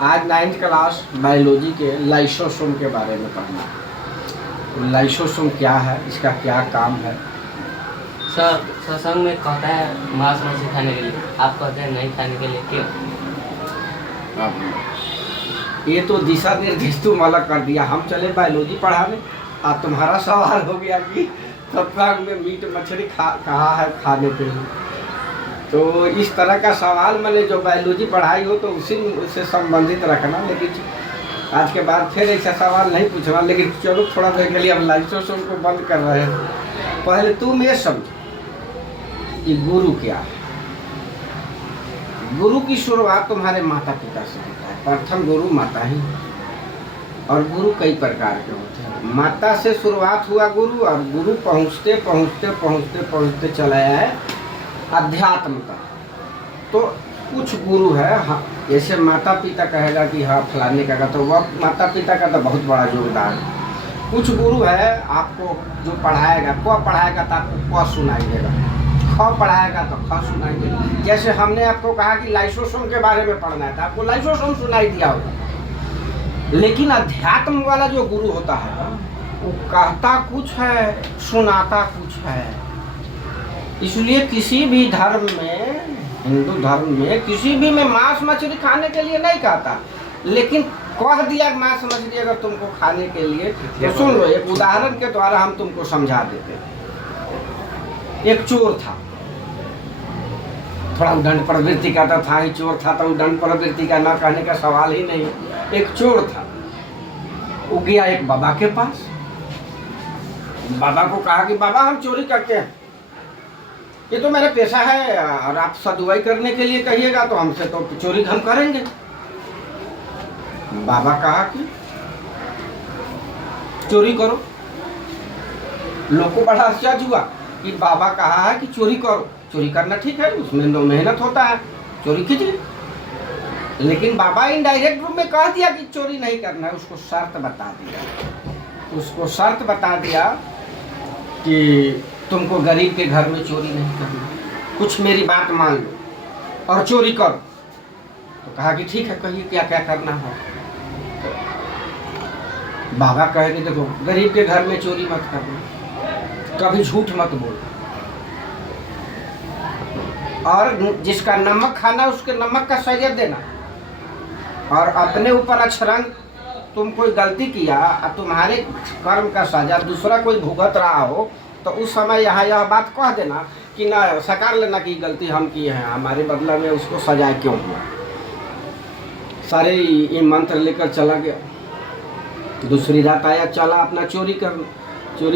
आज 9th class biology के lysosome के बारे में पढ़ना है। लाइसोसोम क्या है, इसका क्या काम है? सर सत्संग में कहता है मांस मछली खाने के लिए, आप कहते हैं नहीं खाने के लिए, क्यों? अब ये तो दिशा निर्देश तुम अलग कर दिया। हम चले बायोलॉजी पढ़ाने और तुम्हारा सवाल हो गया कि सत्संग में मीट मछली कहाँ है खाने के लिए। तो इस तरह का सवाल मैंने जो बायोलॉजी पढ़ाई हो तो उसी से संबंधित रखना, लेकिन आज के बाद फिर ऐसा सवाल नहीं पूछना। लेकिन चलो थोड़ा देर के लिए हम लाइसोसोम को बंद कर रहे हैं। पहले तुम ये समझो कि गुरु क्या है। गुरु की शुरुआत तुम्हारे माता पिता से होता है। प्रथम गुरु माता ही, और गुरु कई प्रकार के होते हैं। माता से शुरुआत हुआ गुरु, और गुरु पहुँचते पहुँचते पहुँचते पहुँचते चला है अध्यात्म का। तो कुछ गुरु है, हाँ, जैसे माता पिता कहेगा कि हाँ फलाने का, तो वह माता पिता का तो बहुत बड़ा योगदान है। कुछ गुरु है आपको जो पढ़ाएगा, क पढ़ाएगा तो आपको क सुनाई देगा, ख पढ़ाएगा तो ख सुनाई देगा। जैसे हमने आपको कहा कि लाइसोसोम के बारे में पढ़ना है तो आपको लाइसोसोम सुनाई दिया होगा। लेकिन अध्यात्म वाला जो गुरु होता है वो कहता कुछ है, सुनाता कुछ है। इसलिए किसी भी धर्म में, हिंदू धर्म में किसी भी में मांस मछली खाने के लिए नहीं कहता, लेकिन कह दिया मांस मछली अगर तुमको खाने के लिए तो सुन लो। एक उदाहरण के द्वारा हम तुमको समझा देते हैं। एक चोर था, थोड़ा उदंड प्रवृत्ति का तो था ही, चोर था तो उदंड प्रवृत्ति का ना कहने का सवाल ही नहीं। एक चोर था, वो गया एक बाबा के पास। बाबा को कहा कि बाबा हम चोरी करते हैं, ये तो मेरा पेशा है, और आप सदुआई करने के लिए कहिएगा तो हमसे तो चोरी हम करेंगे। बाबा कहा कि चोरी करो। लोग को बड़ा आश्चर्य हुआ कि बाबा कहा है कि चोरी करो, चोरी करना ठीक है, उसमें तो मेहनत होता है, चोरी कीजिए। लेकिन बाबा इनडायरेक्ट रूप में कह दिया कि चोरी नहीं करना है। उसको शर्त बता दिया, उसको शर्त बता दिया कि तुमको गरीब के घर में चोरी नहीं करना, कुछ मेरी बात मान लो और चोरी करो। तो कहा कि ठीक है, कहिए क्या क्या करना हो। तो बाबा कहे कि देखो गरीब के घर में चोरी मत करना, कभी झूठ मत बोलो, और जिसका नमक खाना उसके नमक का सजा देना, और अपने ऊपर अछरंग तुम कोई गलती किया और तुम्हारे कर्म का सजा दूसरा कोई भुगत रहा हो तो उस समय यहाँ यह बात कह देना कि ना स्वीकार लेना कि गलती हम किए हैं, हमारे बदला में उसको सजाए क्यों हुआ। सारे ये मंत्र लेकर चला गया। दूसरी रात आया, चला अपना चोरी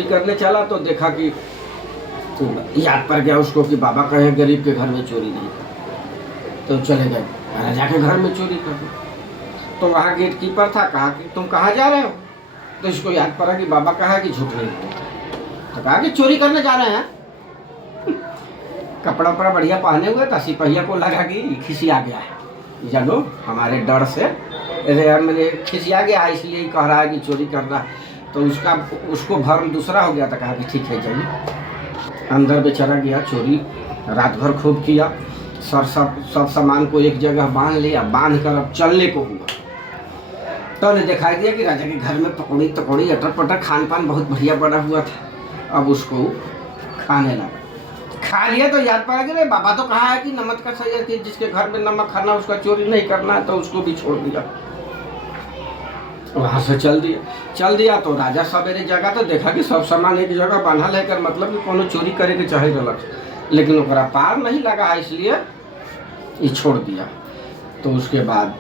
करने चला तो देखा कि तो याद पड़ गया उसको कि बाबा कहे गरीब के घर में चोरी नहीं कर, तो चले गए राजा के घर में चोरी कर। तो वहाँ गेट कीपर था, कहा कि तुम कहाँ जा रहे हो? तो इसको याद पड़ा कि बाबा कहा कि झूठ नहीं बोलो। तो कहा कि चोरी करने जा रहे हैं। कपड़ा उपड़ा बढ़िया पहने हुए था, सिपहिया को लगा कि खिसिया गया है, जानो हमारे डर से मैंने खिसिया गया है, इसलिए कह रहा है कि चोरी कर रहा है। तो उसको भरम दूसरा हो गया था। कहा कि ठीक है जाइए। अंदर बेचारा गया, चोरी रात भर खूब किया, सब सामान को एक जगह बांध लिया, बांध कर अब चलने को हुआ तो ने दिखाई दिया कि राजा के घर में पकौड़ी अटर पटर खान पान बहुत बढ़िया बना हुआ था। अब उसको खाने लगा, खा लिया तो याद पड़ा कि बाबा तो कहा है कि नमक का सजा कि जिसके घर में नमक खाना उसका चोरी नहीं करना है, तो उसको भी छोड़ दिया। वहाँ से चल दिया तो राजा सवेरे जगह तो देखा कि सब सामान एक जगह बांधा लेकर, मतलब कि कोनो चोरी करे के चाहे रलक, लेकिन ओकरा पार नहीं लगा है, इसलिए ये छोड़ दिया। तो उसके बाद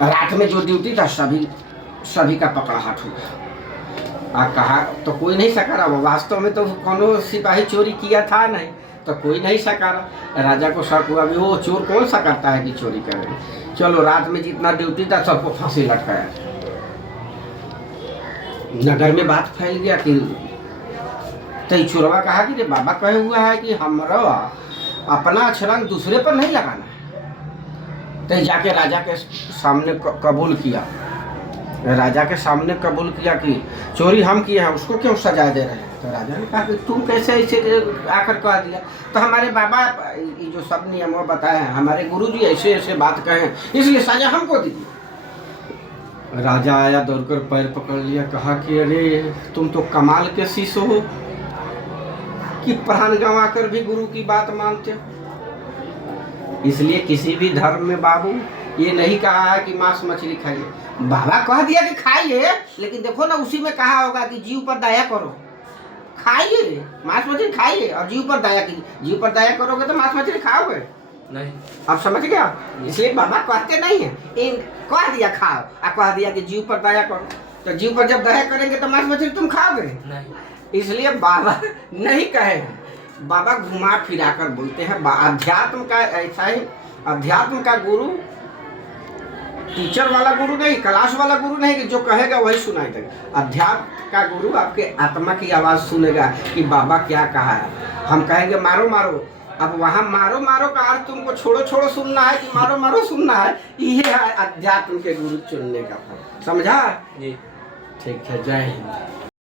रात में जो ड्यूटी था सभी का पकड़ा हाथ हुआ। कहा तो कोई नहीं सकारा, वास्तव में तो कोनो सिपाही चोरी किया था नहीं, तो कोई नहीं सकारा। राजा को शक हुआ कि वो चोर कौन सा करता है कि चोरी करेंगे। चलो रात में जितना ड्यूटी था सबको फांसी लटकाया। नगर में बात फैल गया कि तो चोरवा कहा कि बाबा कहे हुआ है कि हमारा अपना अछरंग दूसरे पर नहीं लगाना है। तो जाके राजा के सामने कबूल किया, राजा के सामने कबूल किया कि चोरी हम किए हैं, उसको क्यों सजा दे रहे हैं। तो राजा ने कहा कि तुम कैसे ऐसे आकर कह दिया? तो हमारे बाबा ये जो सब नियम वो बताए हैं, हमारे गुरुजी ऐसे ऐसे बात कहे, इसलिए सजा हमको दीजिए। राजा आया, दौड़कर पैर पकड़ लिया, कहा कि अरे तुम तो कमाल के शिष्य हो कि प्राण गंवा कर भी गुरु की बात मानते हो। इसलिए किसी भी धर्म में बाबू ये नहीं कहा है कि मांस मछली खाइए। बाबा कह दिया कि खाइए, लेकिन देखो ना उसी में कहा होगा कि जीव पर दया करो, खाइए मांस मछली खाइए और जीव पर दया कीजिए। जीव पर दया करोगे तो मांस मछली खाओगे नहीं। आप समझ गया? इसलिए बाबा कहते नहीं है, इन कह दिया खाओ और कह दिया कि जीव पर दया करो, तो जीव पर जब दया करेंगे तो मांस मछली तुम खाओगे नहीं। इसलिए बाबा नहीं कहे हैं। बाबा घुमा फिरा कर बोलते हैं। अध्यात्म का ऐसा ही, अध्यात्म का गुरु टीचर वाला गुरु नहीं, क्लास वाला गुरु नहीं कि जो कहेगा वही सुनाई देगा। अध्यात्म का गुरु आपके आत्मा की आवाज़ सुनेगा कि बाबा क्या कहा है। हम कहेंगे मारो मारो, अब वहाँ मारो मारो का अर्थ तुमको छोड़ो छोड़ो सुनना है कि मारो मारो सुनना है, ये है अध्यात्म के गुरु चुनने का फल। समझा? जी। ठीक है, जय हिंद।